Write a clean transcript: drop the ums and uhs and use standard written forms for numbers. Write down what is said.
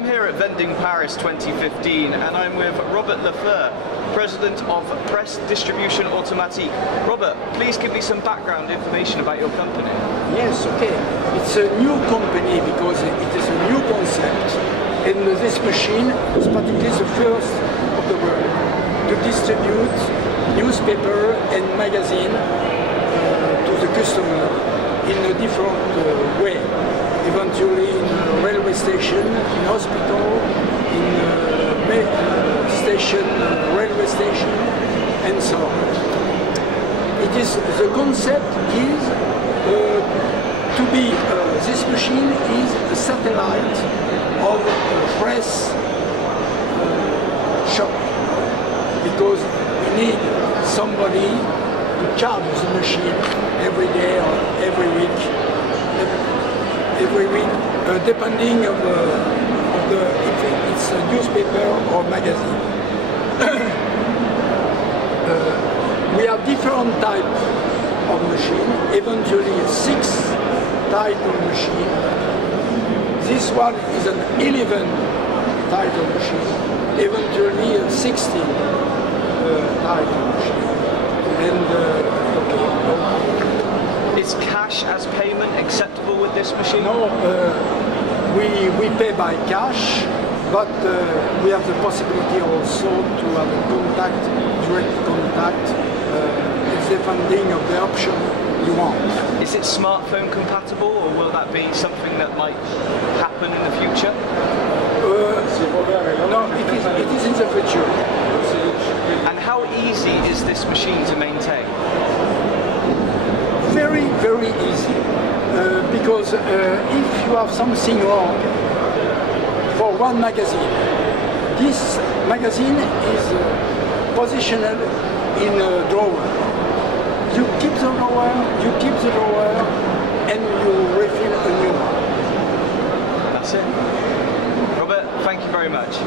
I'm here at Vending Paris 2015 and I'm with Robert Lafleur, President of Presse Distribution Automatique. Robert, please give me some background information about your company. Yes, okay. It's a new company because it is a new concept. And this machine is particularly the first of the world to distribute newspaper and magazine to the customer in a different way. Eventually in a railway station, in hospital, in station, railway station, and so on. It is, the concept is this machine is a satellite of a press shop, because we need somebody to charge the machine every day or every week, depending on if it's a newspaper or magazine. We have different types of machine, eventually 6 types of machine. This one is an 11 type of machine, eventually a 16 type of machine. And okay. Is cash as payment acceptable with this machine? No, we pay by cash, but we have the possibility also to have a contact, direct contact, depending of the option you want. Is it smartphone compatible, or will that be something that might happen in the future? No, it is in the future. And how easy is this machine to maintain? Very, very easy. Because if you have something wrong for one magazine, this magazine is positioned in a drawer. You keep the drawer, and you refill a new one. That's it. Robert, thank you very much.